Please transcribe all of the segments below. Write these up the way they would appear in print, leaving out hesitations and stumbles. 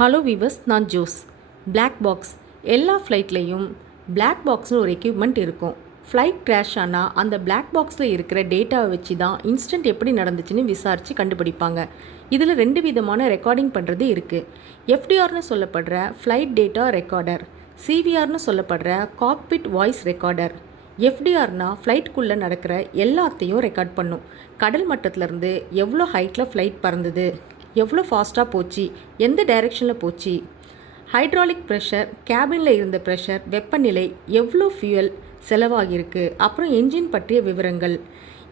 Hello viewers, நான் Jose. Black box எல்லா ஃப்ளைட்லேயும் black பாக்ஸ்னு ஒரு எக்யூப்மெண்ட் இருக்கும். ஃப்ளைட் கிராஷ் ஆனால் அந்த பிளாக் பாக்ஸில் இருக்கிற டேட்டாவை வச்சு தான் இன்ஸ்டன்ட் எப்படி நடந்துச்சுன்னு விசாரித்து கண்டுபிடிப்பாங்க. இதில் 2 விதமான ரெக்கார்டிங் பண்ணுறது இருக்குது. எஃப்டிஆர்னு சொல்லப்படுற ஃப்ளைட் டேட்டா ரெக்கார்டர், சிவிஆர்னு சொல்லப்படுற காக்பிட் வாய்ஸ் ரெக்கார்டர். எஃப்டிஆர்னா ஃப்ளைட்டுக்குள்ளே நடக்கிற எல்லாத்தையும் ரெக்கார்ட் பண்ணும். கடல் மட்டத்திலேருந்து எவ்வளோ ஹைட்டில் ஃப்ளைட் பறந்தது, எவ்வளோ ஃபாஸ்ட்டாக போச்சு, எந்த டைரெக்ஷனில் போச்சு, ஹைட்ராலிக் ப்ரெஷர், கேபினில் இருந்த ப்ரெஷர், வெப்பநிலை, எவ்வளோ ஃபியூயல் செலவாகியிருக்கு, அப்புறம் என்ஜின் பற்றிய விவரங்கள்,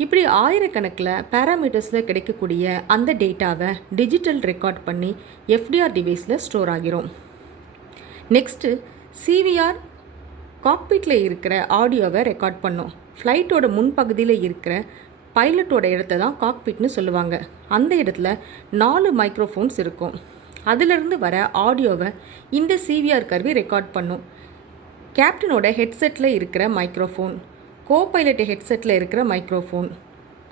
இப்படி ஆயிரக்கணக்கில் பேராமீட்டர்ஸில் கிடைக்கக்கூடிய அந்த டேட்டாவை டிஜிட்டல் ரெக்கார்ட் பண்ணி எஃப்டிஆர் டிவைஸில் ஸ்டோர் ஆகிரும். நெக்ஸ்ட்டு சிவிஆர் காக்பிட்டில் இருக்கிற ஆடியோவை ரெக்கார்ட் பண்ணோம். ஃப்ளைட்டோட முன்பகுதியில் இருக்கிற பைலட்டோட இடத்த தான் காக்பிட்னு சொல்லுவாங்க. அந்த இடத்துல 4 மைக்ரோஃபோன்ஸ் இருக்கும். அதிலிருந்து வர ஆடியோவை இந்த சிவிஆர் கருவி ரெக்கார்ட் பண்ணும். கேப்டனோட ஹெட்செட்டில் இருக்கிற மைக்ரோஃபோன், கோ பைலட் ஹெட்செட்டில் இருக்கிற மைக்ரோஃபோன்,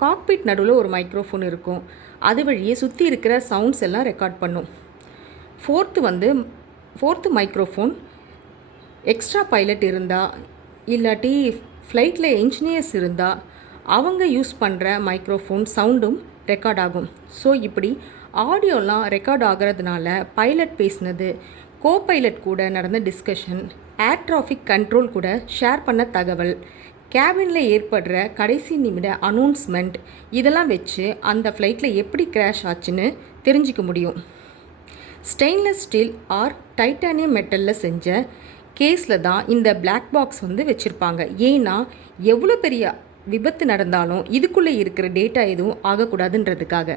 காக்பிட் நடுவில் ஒரு மைக்ரோஃபோன் இருக்கும். அது வழியே சுற்றி இருக்கிற சவுண்ட்ஸ் எல்லாம் ரெக்கார்ட் பண்ணும். ஃபோர்த்து மைக்ரோஃபோன் எக்ஸ்ட்ரா பைலட் இருந்தால், இல்லாட்டி ஃப்ளைட்டில் என்ஜினியர்ஸ் இருந்தால் அவங்க யூஸ் பண்ணுற மைக்ரோஃபோன் சவுண்டும் ரெக்கார்ட் ஆகும். ஸோ இப்படி ஆடியோலாம் ரெக்கார்ட் ஆகிறதுனால பைலட் பேசினது, கோ பைலட் கூட நடந்த டிஸ்கஷன், ஏர் டிராஃபிக் கண்ட்ரோல் கூட ஷேர் பண்ண தகவல், கேபினில் ஏற்படுற கடைசி நிமிட அனௌன்ஸ்மெண்ட், இதெல்லாம் வச்சு அந்த ஃப்ளைட்டில் எப்படி கிராஷ் ஆச்சுன்னு தெரிஞ்சிக்க முடியும். ஸ்டெயின்லெஸ் ஸ்டீல் ஆர் டைட்டானியம் மெட்டலில் செஞ்ச கேஸில் தான் இந்த பிளாக் பாக்ஸ் வச்சுருப்பாங்க. ஏன்னா எவ்வளோ பெரிய விபத்து நடந்தாலும் இதுக்குள்ளே இருக்கிற டேட்டா எதுவும் ஆகக்கூடாதுன்றதுக்காக.